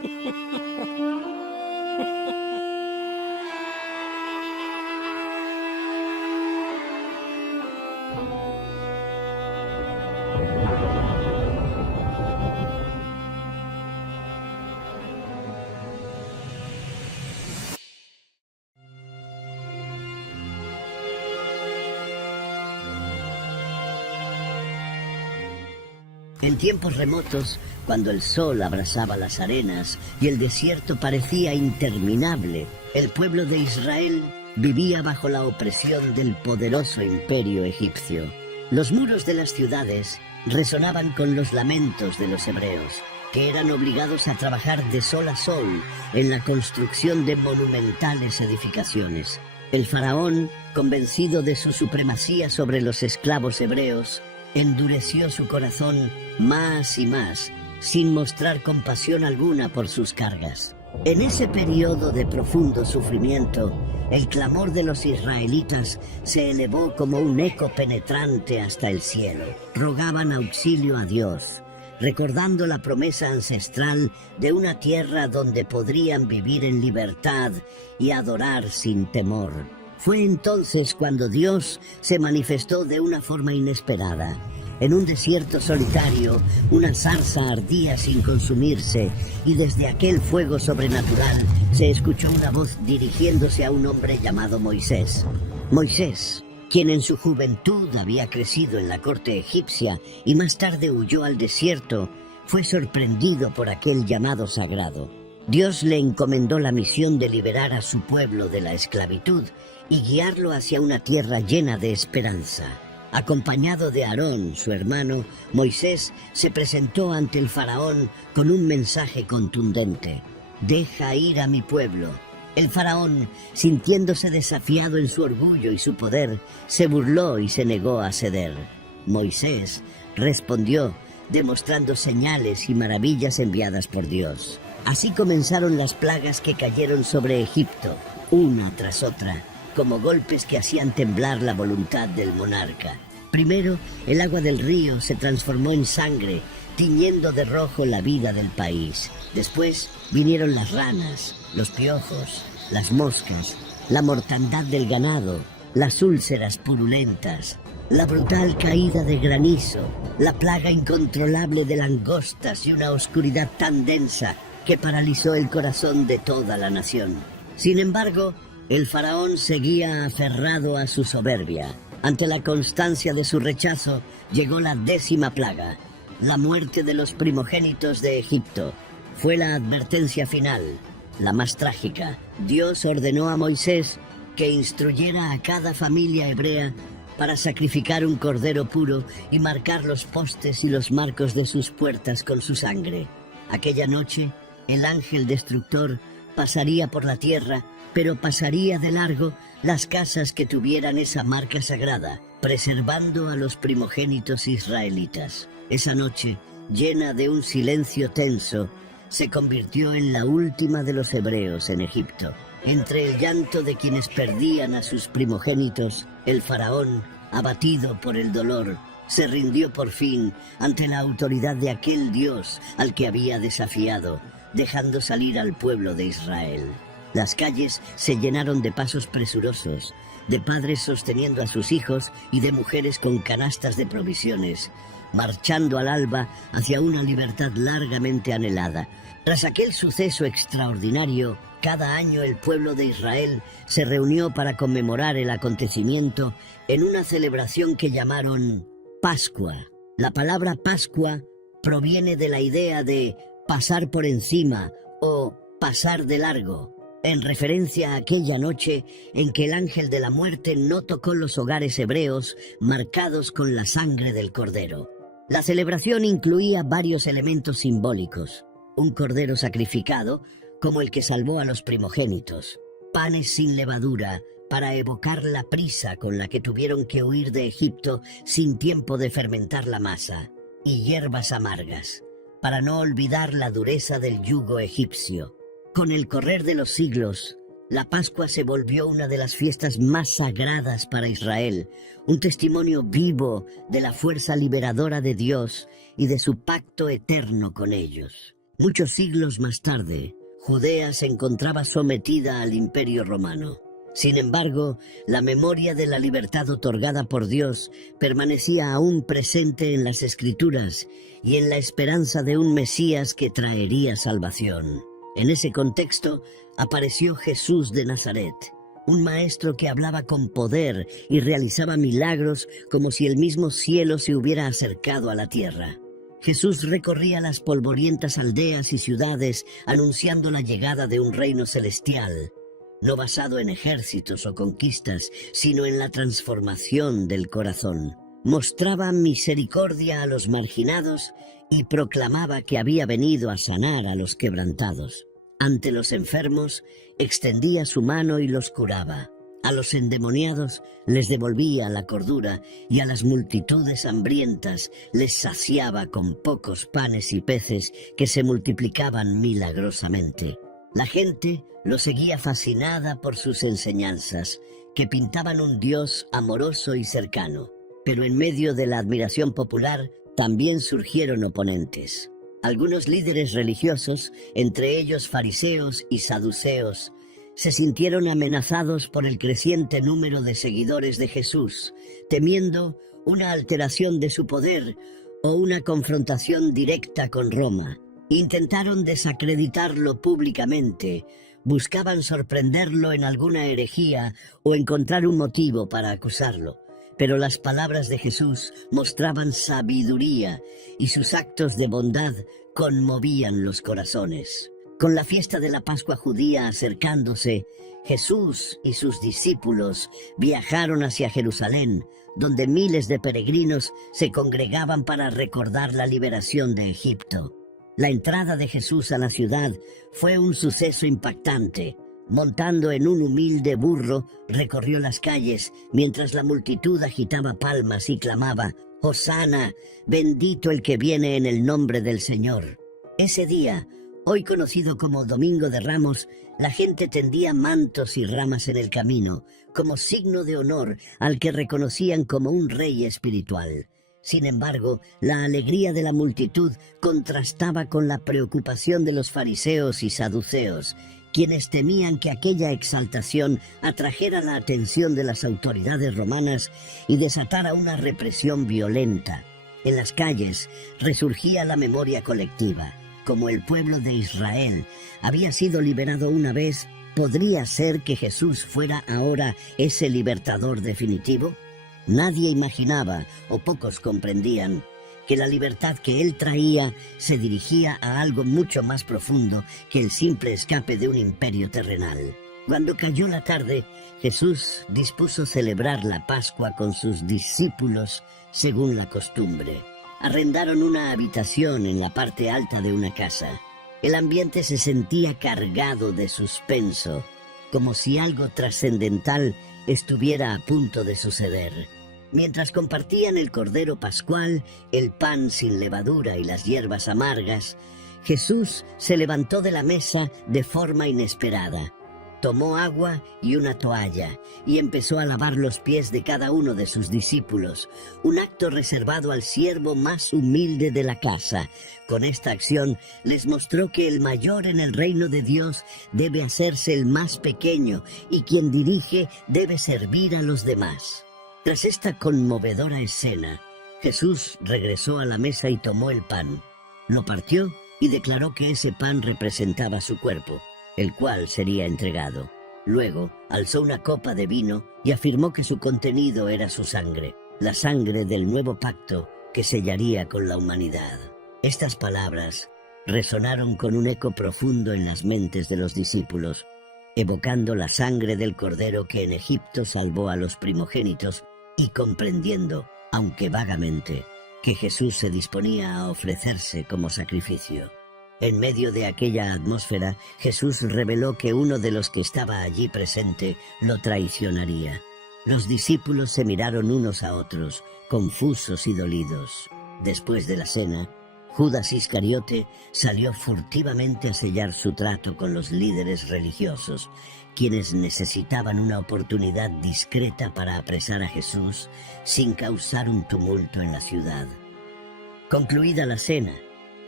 En tiempos remotos, cuando el sol abrasaba las arenas y el desierto parecía interminable, el pueblo de Israel vivía bajo la opresión del poderoso imperio egipcio. Los muros de las ciudades resonaban con los lamentos de los hebreos, que eran obligados a trabajar de sol a sol en la construcción de monumentales edificaciones. El faraón, convencido de su supremacía sobre los esclavos hebreos, endureció su corazón más y más, sin mostrar compasión alguna por sus cargas. En ese periodo de profundo sufrimiento, el clamor de los israelitas se elevó como un eco penetrante hasta el cielo. Rogaban auxilio a Dios, recordando la promesa ancestral de una tierra donde podrían vivir en libertad y adorar sin temor. Fue entonces cuando Dios se manifestó de una forma inesperada. En un desierto solitario, una zarza ardía sin consumirse, y desde aquel fuego sobrenatural se escuchó una voz dirigiéndose a un hombre llamado Moisés. Moisés, quien en su juventud había crecido en la corte egipcia y más tarde huyó al desierto, fue sorprendido por aquel llamado sagrado. Dios le encomendó la misión de liberar a su pueblo de la esclavitud y guiarlo hacia una tierra llena de esperanza. Acompañado de Aarón, su hermano, Moisés se presentó ante el faraón con un mensaje contundente: «Deja ir a mi pueblo». El faraón, sintiéndose desafiado en su orgullo y su poder, se burló y se negó a ceder. Moisés respondió, demostrando señales y maravillas enviadas por Dios. Así comenzaron las plagas que cayeron sobre Egipto, una tras otra, como golpes que hacían temblar la voluntad del monarca. Primero, el agua del río se transformó en sangre, tiñendo de rojo la vida del país. Después vinieron las ranas, los piojos, las moscas, la mortandad del ganado, las úlceras purulentas, la brutal caída de granizo, la plaga incontrolable de langostas y una oscuridad tan densa que paralizó el corazón de toda la nación. Sin embargo, el faraón seguía aferrado a su soberbia. Ante la constancia de su rechazo, llegó la 10ª plaga, la muerte de los primogénitos de Egipto. Fue la advertencia final, la más trágica. Dios ordenó a Moisés que instruyera a cada familia hebrea para sacrificar un cordero puro y marcar los postes y los marcos de sus puertas con su sangre. Aquella noche, el ángel destructor pasaría por la tierra, pero pasaría de largo las casas que tuvieran esa marca sagrada, preservando a los primogénitos israelitas. Esa noche, llena de un silencio tenso, se convirtió en la última de los hebreos en Egipto. Entre el llanto de quienes perdían a sus primogénitos, el faraón, abatido por el dolor, se rindió por fin ante la autoridad de aquel Dios al que había desafiado, dejando salir al pueblo de Israel. Las calles se llenaron de pasos presurosos, de padres sosteniendo a sus hijos y de mujeres con canastas de provisiones, marchando al alba hacia una libertad largamente anhelada. Tras aquel suceso extraordinario, cada año el pueblo de Israel se reunió para conmemorar el acontecimiento en una celebración que llamaron Pascua. La palabra Pascua proviene de la idea de pasar por encima o pasar de largo, en referencia a aquella noche en que el ángel de la muerte no tocó los hogares hebreos marcados con la sangre del cordero. La celebración incluía varios elementos simbólicos: un cordero sacrificado, como el que salvó a los primogénitos; panes sin levadura, para evocar la prisa con la que tuvieron que huir de Egipto sin tiempo de fermentar la masa; y hierbas amargas, para no olvidar la dureza del yugo egipcio. Con el correr de los siglos, la Pascua se volvió una de las fiestas más sagradas para Israel, un testimonio vivo de la fuerza liberadora de Dios y de su pacto eterno con ellos. Muchos siglos más tarde, Judea se encontraba sometida al Imperio Romano. Sin embargo, la memoria de la libertad otorgada por Dios permanecía aún presente en las Escrituras y en la esperanza de un Mesías que traería salvación. En ese contexto apareció Jesús de Nazaret, un maestro que hablaba con poder y realizaba milagros como si el mismo cielo se hubiera acercado a la tierra. Jesús recorría las polvorientas aldeas y ciudades anunciando la llegada de un reino celestial, no basado en ejércitos o conquistas, sino en la transformación del corazón. Mostraba misericordia a los marginados y proclamaba que había venido a sanar a los quebrantados. Ante los enfermos, extendía su mano y los curaba. A los endemoniados les devolvía la cordura y a las multitudes hambrientas les saciaba con pocos panes y peces que se multiplicaban milagrosamente. La gente lo seguía fascinada por sus enseñanzas, que pintaban un Dios amoroso y cercano. Pero en medio de la admiración popular también surgieron oponentes. Algunos líderes religiosos, entre ellos fariseos y saduceos, se sintieron amenazados por el creciente número de seguidores de Jesús, temiendo una alteración de su poder o una confrontación directa con Roma. Intentaron desacreditarlo públicamente, buscaban sorprenderlo en alguna herejía o encontrar un motivo para acusarlo. Pero las palabras de Jesús mostraban sabiduría y sus actos de bondad conmovían los corazones. Con la fiesta de la Pascua judía acercándose, Jesús y sus discípulos viajaron hacia Jerusalén, donde miles de peregrinos se congregaban para recordar la liberación de Egipto. La entrada de Jesús a la ciudad fue un suceso impactante. Montando en un humilde burro, recorrió las calles, mientras la multitud agitaba palmas y clamaba: «Hosana, bendito el que viene en el nombre del Señor». Ese día, hoy conocido como Domingo de Ramos, la gente tendía mantos y ramas en el camino, como signo de honor al que reconocían como un rey espiritual. Sin embargo, la alegría de la multitud contrastaba con la preocupación de los fariseos y saduceos, quienes temían que aquella exaltación atrajera la atención de las autoridades romanas y desatara una represión violenta. En las calles resurgía la memoria colectiva. Como el pueblo de Israel había sido liberado una vez, ¿podría ser que Jesús fuera ahora ese libertador definitivo? Nadie imaginaba, o pocos comprendían, que la libertad que él traía se dirigía a algo mucho más profundo que el simple escape de un imperio terrenal. Cuando cayó la tarde, Jesús dispuso celebrar la Pascua con sus discípulos según la costumbre. Arrendaron una habitación en la parte alta de una casa. El ambiente se sentía cargado de suspenso, como si algo trascendental estuviera a punto de suceder. Mientras compartían el cordero pascual, el pan sin levadura y las hierbas amargas, Jesús se levantó de la mesa de forma inesperada. Tomó agua y una toalla y empezó a lavar los pies de cada uno de sus discípulos, un acto reservado al siervo más humilde de la casa. Con esta acción les mostró que el mayor en el reino de Dios debe hacerse el más pequeño y quien dirige debe servir a los demás. Tras esta conmovedora escena, Jesús regresó a la mesa y tomó el pan. Lo partió y declaró que ese pan representaba su cuerpo, el cual sería entregado. Luego, alzó una copa de vino y afirmó que su contenido era su sangre, la sangre del nuevo pacto que sellaría con la humanidad. Estas palabras resonaron con un eco profundo en las mentes de los discípulos, evocando la sangre del Cordero que en Egipto salvó a los primogénitos y comprendiendo, aunque vagamente, que Jesús se disponía a ofrecerse como sacrificio. En medio de aquella atmósfera, Jesús reveló que uno de los que estaba allí presente lo traicionaría. Los discípulos se miraron unos a otros, confusos y dolidos. Después de la cena, Judas Iscariote salió furtivamente a sellar su trato con los líderes religiosos, quienes necesitaban una oportunidad discreta para apresar a Jesús sin causar un tumulto en la ciudad. Concluida la cena,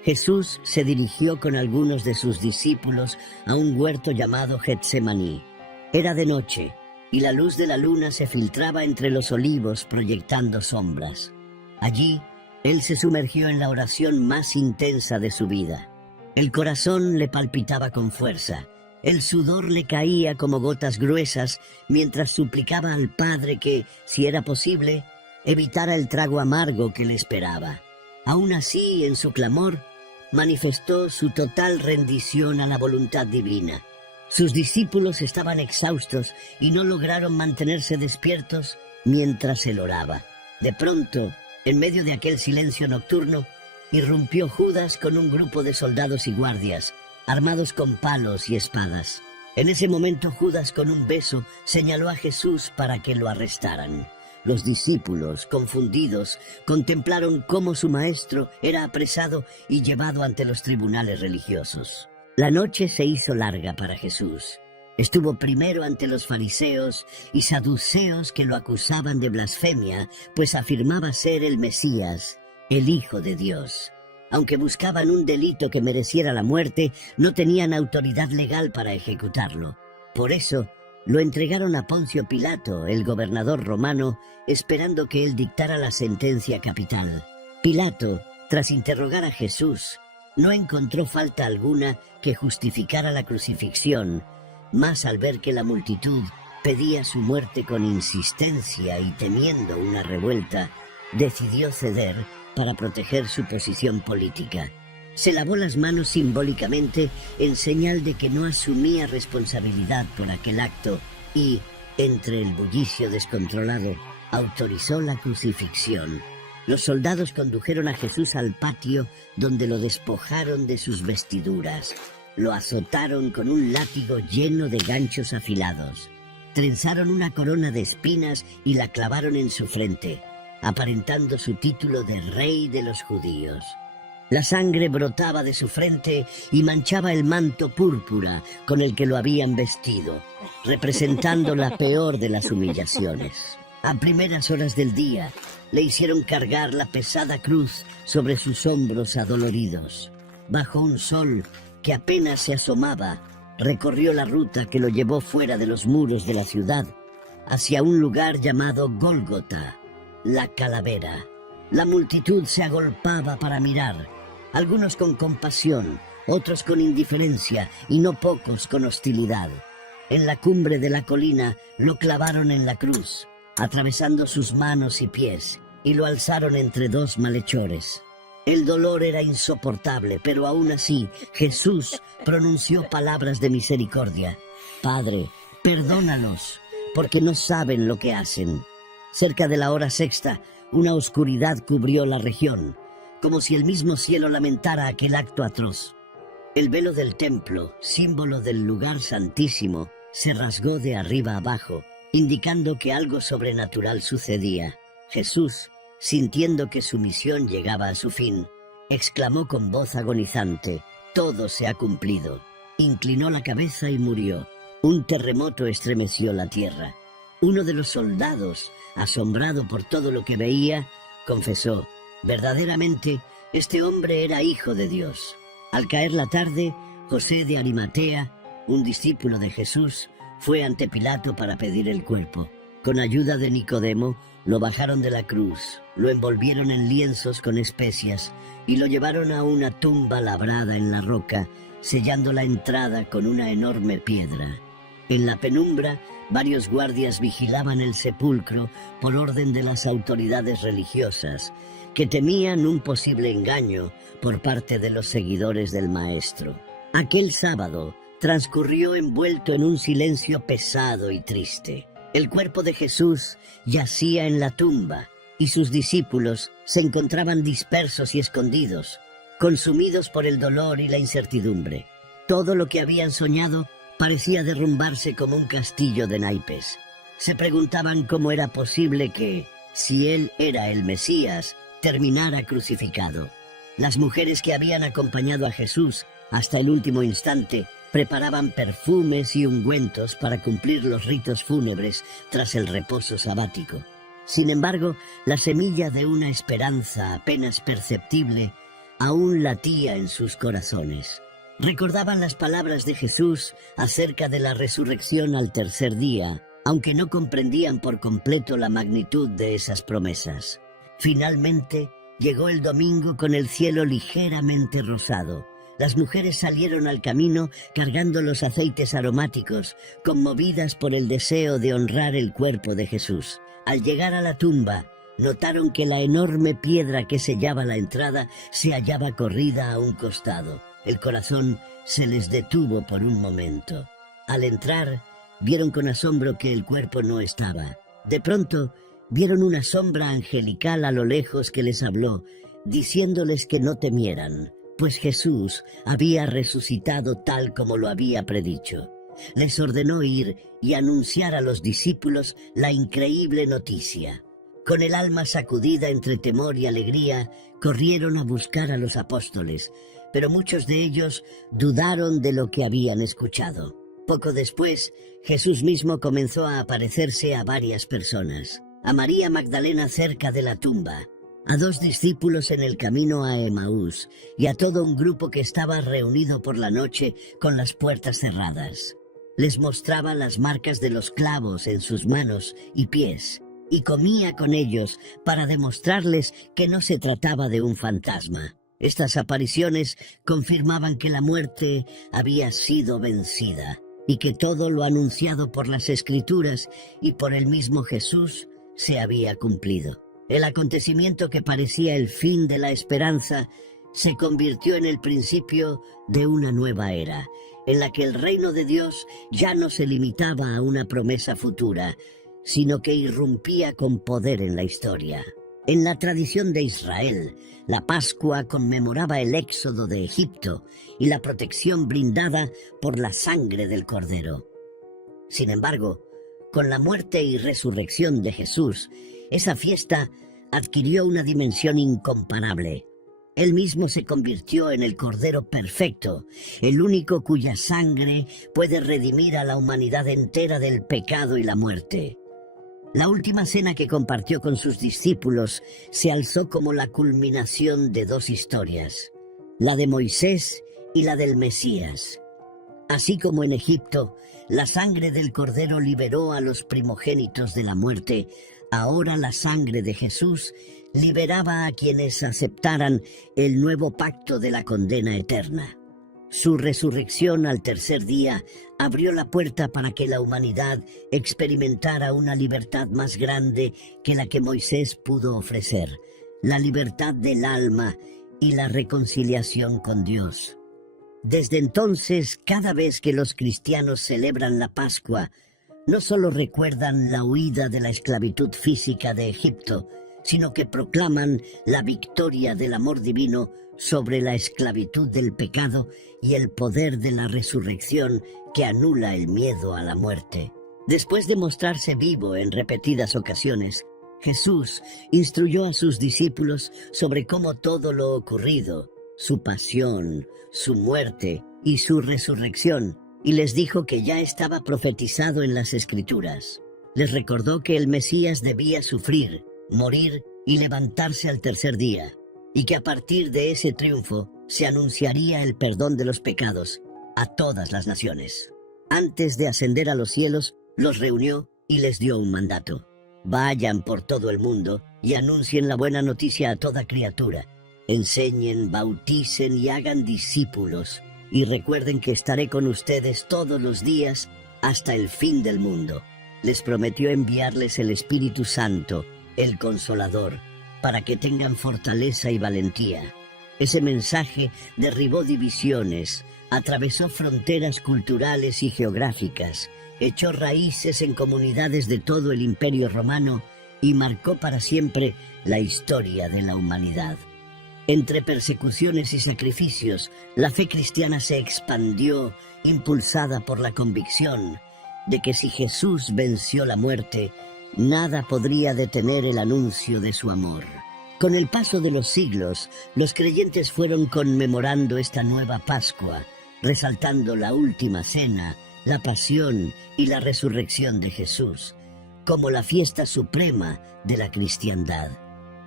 Jesús se dirigió con algunos de sus discípulos a un huerto llamado Getsemaní. Era de noche, y la luz de la luna se filtraba entre los olivos proyectando sombras. Allí, él se sumergió en la oración más intensa de su vida. El corazón le palpitaba con fuerza. El sudor le caía como gotas gruesas mientras suplicaba al Padre que, si era posible, evitara el trago amargo que le esperaba. Aún así, en su clamor, manifestó su total rendición a la voluntad divina. Sus discípulos estaban exhaustos y no lograron mantenerse despiertos mientras él oraba. De pronto, en medio de aquel silencio nocturno, irrumpió Judas con un grupo de soldados y guardias, armados con palos y espadas. En ese momento Judas, con un beso, señaló a Jesús para que lo arrestaran. Los discípulos, confundidos, contemplaron cómo su maestro era apresado y llevado ante los tribunales religiosos. La noche se hizo larga para Jesús. Estuvo primero ante los fariseos y saduceos que lo acusaban de blasfemia, pues afirmaba ser el Mesías, el Hijo de Dios. Aunque buscaban un delito que mereciera la muerte, no tenían autoridad legal para ejecutarlo. Por eso, lo entregaron a Poncio Pilato, el gobernador romano, esperando que él dictara la sentencia capital. Pilato, tras interrogar a Jesús, no encontró falta alguna que justificara la crucifixión, más al ver que la multitud pedía su muerte con insistencia y temiendo una revuelta, decidió ceder para proteger su posición política. Se lavó las manos simbólicamente en señal de que no asumía responsabilidad por aquel acto y, entre el bullicio descontrolado, autorizó la crucifixión. Los soldados condujeron a Jesús al patio donde lo despojaron de sus vestiduras. Lo azotaron con un látigo lleno de ganchos afilados. Trenzaron una corona de espinas y la clavaron en su frente, aparentando su título de Rey de los Judíos. La sangre brotaba de su frente y manchaba el manto púrpura con el que lo habían vestido, representando la peor de las humillaciones. A primeras horas del día, le hicieron cargar la pesada cruz sobre sus hombros adoloridos. Bajo un sol que apenas se asomaba, recorrió la ruta que lo llevó fuera de los muros de la ciudad, hacia un lugar llamado Gólgota, la calavera. La multitud se agolpaba para mirar, algunos con compasión, otros con indiferencia y no pocos con hostilidad. En la cumbre de la colina lo clavaron en la cruz, atravesando sus manos y pies, y lo alzaron entre dos malhechores. El dolor era insoportable, pero aún así Jesús pronunció palabras de misericordia. «Padre, perdónalos, porque no saben lo que hacen». Cerca de la hora sexta, una oscuridad cubrió la región, como si el mismo cielo lamentara aquel acto atroz. El velo del templo, símbolo del lugar santísimo, se rasgó de arriba abajo, indicando que algo sobrenatural sucedía. Jesús, sintiendo que su misión llegaba a su fin, exclamó con voz agonizante: «Todo se ha cumplido». Inclinó la cabeza y murió. Un terremoto estremeció la tierra. Uno de los soldados, asombrado por todo lo que veía, confesó: «Verdaderamente, este hombre era hijo de Dios». Al caer la tarde, José de Arimatea, un discípulo de Jesús, fue ante Pilato para pedir el cuerpo. Con ayuda de Nicodemo, lo bajaron de la cruz, lo envolvieron en lienzos con especias y lo llevaron a una tumba labrada en la roca, sellando la entrada con una enorme piedra. En la penumbra, varios guardias vigilaban el sepulcro por orden de las autoridades religiosas, que temían un posible engaño por parte de los seguidores del Maestro. Aquel sábado transcurrió envuelto en un silencio pesado y triste. El cuerpo de Jesús yacía en la tumba y sus discípulos se encontraban dispersos y escondidos, consumidos por el dolor y la incertidumbre. Todo lo que habían soñado parecía derrumbarse como un castillo de naipes. Se preguntaban cómo era posible que, si él era el Mesías, terminara crucificado. Las mujeres que habían acompañado a Jesús hasta el último instante preparaban perfumes y ungüentos para cumplir los ritos fúnebres tras el reposo sabático. Sin embargo, la semilla de una esperanza apenas perceptible aún latía en sus corazones. Recordaban las palabras de Jesús acerca de la resurrección al tercer día, aunque no comprendían por completo la magnitud de esas promesas. Finalmente, llegó el domingo con el cielo ligeramente rosado. Las mujeres salieron al camino cargando los aceites aromáticos, conmovidas por el deseo de honrar el cuerpo de Jesús. Al llegar a la tumba, notaron que la enorme piedra que sellaba la entrada se hallaba corrida a un costado. El corazón se les detuvo por un momento. Al entrar, vieron con asombro que el cuerpo no estaba. De pronto, vieron una sombra angelical a lo lejos que les habló, diciéndoles que no temieran, pues Jesús había resucitado tal como lo había predicho. Les ordenó ir y anunciar a los discípulos la increíble noticia. Con el alma sacudida entre temor y alegría, corrieron a buscar a los apóstoles, pero muchos de ellos dudaron de lo que habían escuchado. Poco después, Jesús mismo comenzó a aparecerse a varias personas. A María Magdalena cerca de la tumba, a 2 discípulos en el camino a Emaús y a todo un grupo que estaba reunido por la noche con las puertas cerradas. Les mostraba las marcas de los clavos en sus manos y pies y comía con ellos para demostrarles que no se trataba de un fantasma. Estas apariciones confirmaban que la muerte había sido vencida y que todo lo anunciado por las Escrituras y por el mismo Jesús se había cumplido. El acontecimiento que parecía el fin de la esperanza se convirtió en el principio de una nueva era, en la que el reino de Dios ya no se limitaba a una promesa futura, sino que irrumpía con poder en la historia. En la tradición de Israel, la Pascua conmemoraba el éxodo de Egipto y la protección brindada por la sangre del Cordero. Sin embargo, con la muerte y resurrección de Jesús, esa fiesta adquirió una dimensión incomparable. Él mismo se convirtió en el Cordero perfecto, el único cuya sangre puede redimir a la humanidad entera del pecado y la muerte. La última cena que compartió con sus discípulos se alzó como la culminación de 2 historias, la de Moisés y la del Mesías. Así como en Egipto, la sangre del Cordero liberó a los primogénitos de la muerte, ahora la sangre de Jesús liberaba a quienes aceptaran el nuevo pacto de la condena eterna. Su resurrección al tercer día abrió la puerta para que la humanidad experimentara una libertad más grande que la que Moisés pudo ofrecer, la libertad del alma y la reconciliación con Dios. Desde entonces, cada vez que los cristianos celebran la Pascua, no solo recuerdan la huida de la esclavitud física de Egipto, sino que proclaman la victoria del amor divino sobre la esclavitud del pecado y el poder de la resurrección que anula el miedo a la muerte. Después de mostrarse vivo en repetidas ocasiones, Jesús instruyó a sus discípulos sobre cómo todo lo ocurrido, su pasión, su muerte y su resurrección, y les dijo que ya estaba profetizado en las Escrituras. Les recordó que el Mesías debía sufrir, morir y levantarse al tercer día, y que a partir de ese triunfo se anunciaría el perdón de los pecados a todas las naciones. Antes de ascender a los cielos, los reunió y les dio un mandato. Vayan por todo el mundo y anuncien la buena noticia a toda criatura. Enseñen, bauticen y hagan discípulos, y recuerden que estaré con ustedes todos los días hasta el fin del mundo. Les prometió enviarles el Espíritu Santo, el Consolador, para que tengan fortaleza y valentía. Ese mensaje derribó divisiones, atravesó fronteras culturales y geográficas, echó raíces en comunidades de todo el Imperio Romano y marcó para siempre la historia de la humanidad. Entre persecuciones y sacrificios, la fe cristiana se expandió, impulsada por la convicción de que si Jesús venció la muerte, nada podría detener el anuncio de su amor. Con el paso de los siglos, los creyentes fueron conmemorando esta nueva Pascua, resaltando la última cena, la pasión y la resurrección de Jesús, como la fiesta suprema de la cristiandad.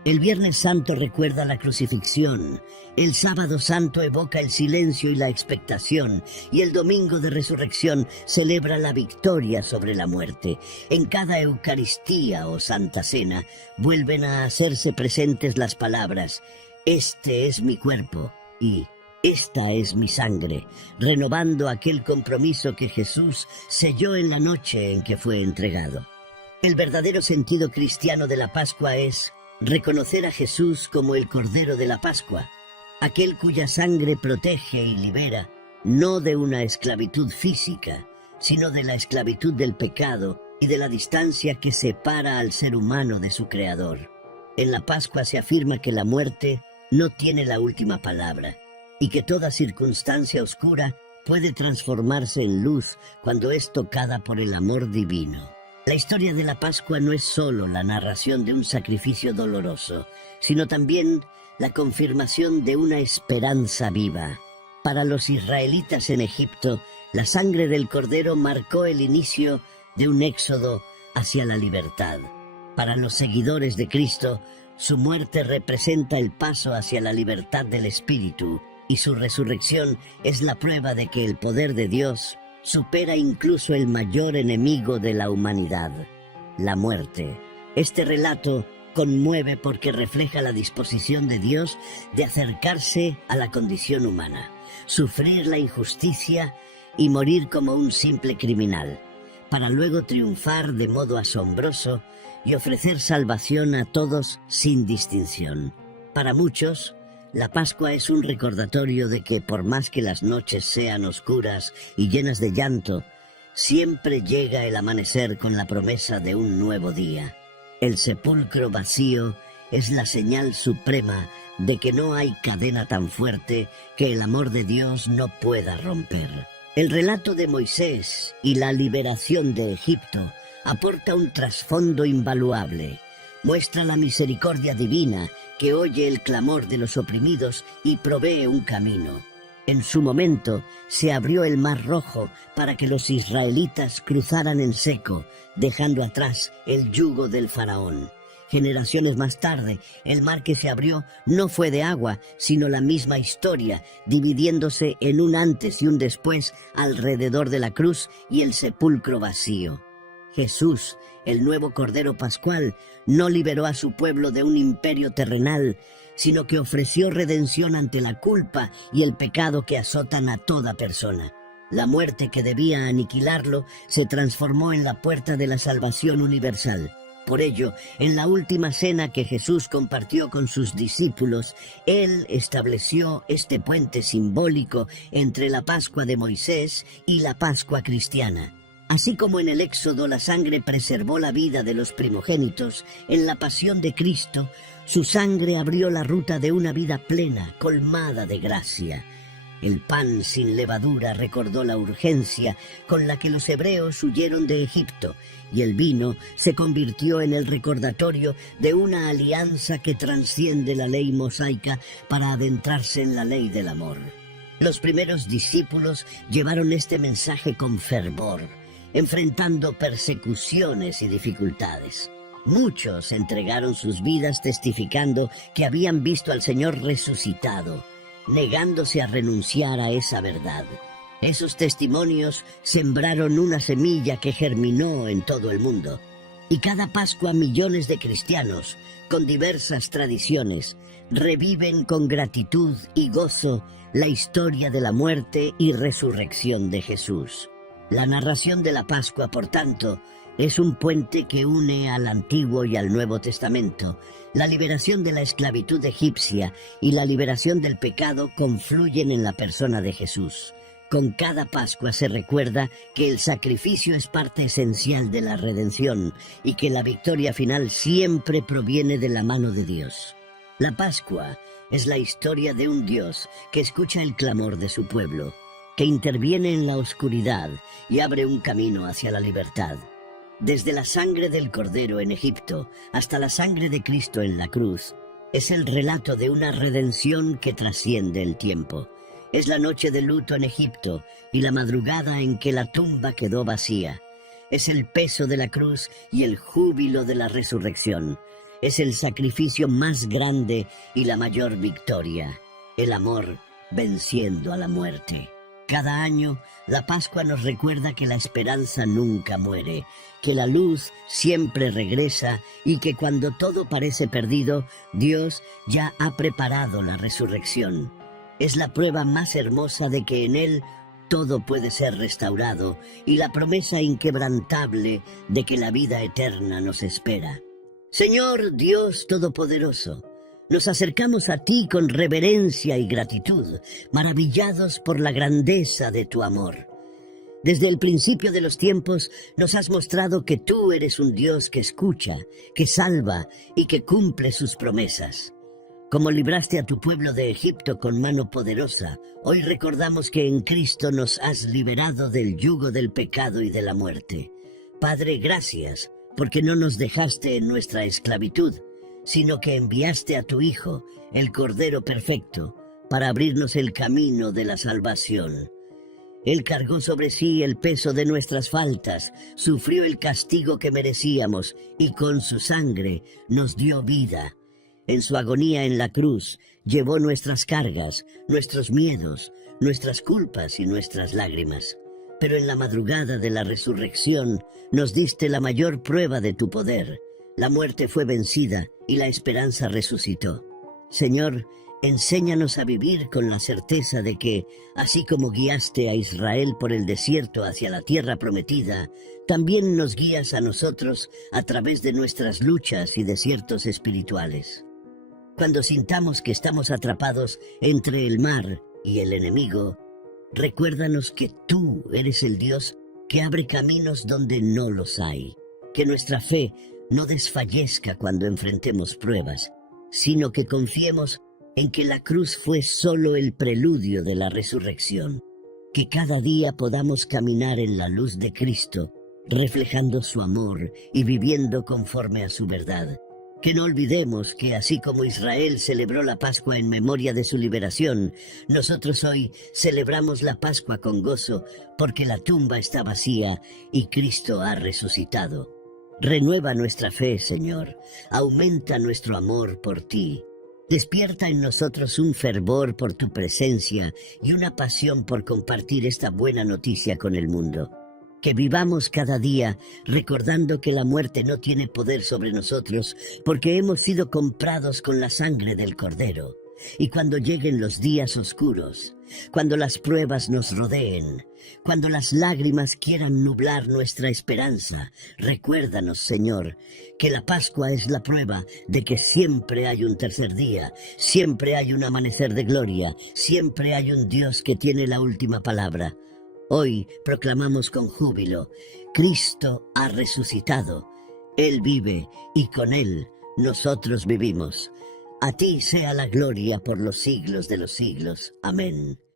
El Viernes Santo recuerda la crucifixión, el Sábado Santo evoca el silencio y la expectación, y el Domingo de Resurrección celebra la victoria sobre la muerte. En cada Eucaristía o Santa Cena vuelven a hacerse presentes las palabras: «Este es mi cuerpo» y «Esta es mi sangre», renovando aquel compromiso que Jesús selló en la noche en que fue entregado. El verdadero sentido cristiano de la Pascua es reconocer a Jesús como el Cordero de la Pascua, aquel cuya sangre protege y libera, no de una esclavitud física, sino de la esclavitud del pecado y de la distancia que separa al ser humano de su Creador. En la Pascua se afirma que la muerte no tiene la última palabra y que toda circunstancia oscura puede transformarse en luz cuando es tocada por el amor divino. La historia de la Pascua no es solo la narración de un sacrificio doloroso, sino también la confirmación de una esperanza viva. Para los israelitas en Egipto, la sangre del Cordero marcó el inicio de un éxodo hacia la libertad. Para los seguidores de Cristo, su muerte representa el paso hacia la libertad del Espíritu, y su resurrección es la prueba de que el poder de Dios supera incluso el mayor enemigo de la humanidad, la muerte. Este relato conmueve porque refleja la disposición de Dios de acercarse a la condición humana, sufrir la injusticia y morir como un simple criminal, para luego triunfar de modo asombroso y ofrecer salvación a todos sin distinción. Para muchos, la Pascua es un recordatorio de que por más que las noches sean oscuras y llenas de llanto, siempre llega el amanecer con la promesa de un nuevo día. El sepulcro vacío es la señal suprema de que no hay cadena tan fuerte que el amor de Dios no pueda romper. El relato de Moisés y la liberación de Egipto aporta un trasfondo invaluable. Muestra la misericordia divina que oye el clamor de los oprimidos y provee un camino. En su momento se abrió el Mar Rojo para que los israelitas cruzaran en seco, dejando atrás el yugo del faraón. Generaciones más tarde, el mar que se abrió no fue de agua, sino la misma historia, dividiéndose en un antes y un después alrededor de la cruz y el sepulcro vacío. Jesús, el nuevo Cordero Pascual, no liberó a su pueblo de un imperio terrenal, sino que ofreció redención ante la culpa y el pecado que azotan a toda persona. La muerte que debía aniquilarlo se transformó en la puerta de la salvación universal. Por ello, en la última cena que Jesús compartió con sus discípulos, Él estableció este puente simbólico entre la Pascua de Moisés y la Pascua cristiana. Así como en el Éxodo la sangre preservó la vida de los primogénitos, en la pasión de Cristo, su sangre abrió la ruta de una vida plena, colmada de gracia. El pan sin levadura recordó la urgencia con la que los hebreos huyeron de Egipto, y el vino se convirtió en el recordatorio de una alianza que trasciende la ley mosaica para adentrarse en la ley del amor. Los primeros discípulos llevaron este mensaje con fervor, enfrentando persecuciones y dificultades. Muchos entregaron sus vidas testificando que habían visto al Señor resucitado, negándose a renunciar a esa verdad. Esos testimonios sembraron una semilla que germinó en todo el mundo. Y cada Pascua millones de cristianos, con diversas tradiciones, reviven con gratitud y gozo la historia de la muerte y resurrección de Jesús. La narración de la Pascua, por tanto, es un puente que une al Antiguo y al Nuevo Testamento. La liberación de la esclavitud egipcia y la liberación del pecado confluyen en la persona de Jesús. Con cada Pascua se recuerda que el sacrificio es parte esencial de la redención y que la victoria final siempre proviene de la mano de Dios. La Pascua es la historia de un Dios que escucha el clamor de su pueblo, que interviene en la oscuridad y abre un camino hacia la libertad. Desde la sangre del Cordero en Egipto hasta la sangre de Cristo en la cruz, es el relato de una redención que trasciende el tiempo. Es la noche de luto en Egipto y la madrugada en que la tumba quedó vacía. Es el peso de la cruz y el júbilo de la resurrección. es el sacrificio más grande y la mayor victoria, el amor venciendo a la muerte. Cada año, la Pascua nos recuerda que la esperanza nunca muere, que la luz siempre regresa y que cuando todo parece perdido, Dios ya ha preparado la resurrección. Es la prueba más hermosa de que en Él todo puede ser restaurado y la promesa inquebrantable de que la vida eterna nos espera. Señor Dios Todopoderoso, nos acercamos a ti con reverencia y gratitud, maravillados por la grandeza de tu amor. Desde el principio de los tiempos nos has mostrado que tú eres un Dios que escucha, que salva y que cumple sus promesas. Como libraste a tu pueblo de Egipto con mano poderosa, hoy recordamos que en Cristo nos has liberado del yugo del pecado y de la muerte. Padre, gracias, porque no nos dejaste en nuestra esclavitud, sino que enviaste a tu Hijo, el Cordero Perfecto, para abrirnos el camino de la salvación. Él cargó sobre sí el peso de nuestras faltas, sufrió el castigo que merecíamos y con su sangre nos dio vida. En su agonía en la cruz, llevó nuestras cargas, nuestros miedos, nuestras culpas y nuestras lágrimas. Pero en la madrugada de la resurrección nos diste la mayor prueba de tu poder. La muerte fue vencida y la esperanza resucitó. Señor, enséñanos a vivir con la certeza de que, así como guiaste a Israel por el desierto hacia la tierra prometida, también nos guías a nosotros a través de nuestras luchas y desiertos espirituales. Cuando sintamos que estamos atrapados entre el mar y el enemigo, recuérdanos que tú eres el Dios que abre caminos donde no los hay. Que nuestra fe no desfallezca cuando enfrentemos pruebas, sino que confiemos en que la cruz fue solo el preludio de la resurrección. Que cada día podamos caminar en la luz de Cristo, reflejando su amor y viviendo conforme a su verdad. Que no olvidemos que así como Israel celebró la Pascua en memoria de su liberación, nosotros hoy celebramos la Pascua con gozo porque la tumba está vacía y Cristo ha resucitado. Renueva nuestra fe, Señor, aumenta nuestro amor por ti. Despierta en nosotros un fervor por tu presencia y una pasión por compartir esta buena noticia con el mundo. Que vivamos cada día recordando que la muerte no tiene poder sobre nosotros porque hemos sido comprados con la sangre del Cordero. Y cuando lleguen los días oscuros, cuando las pruebas nos rodeen, cuando las lágrimas quieran nublar nuestra esperanza, recuérdanos, Señor, que la Pascua es la prueba de que siempre hay un tercer día, siempre hay un amanecer de gloria, siempre hay un Dios que tiene la última palabra. Hoy proclamamos con júbilo, Cristo ha resucitado, Él vive y con Él nosotros vivimos. A ti sea la gloria por los siglos de los siglos. Amén.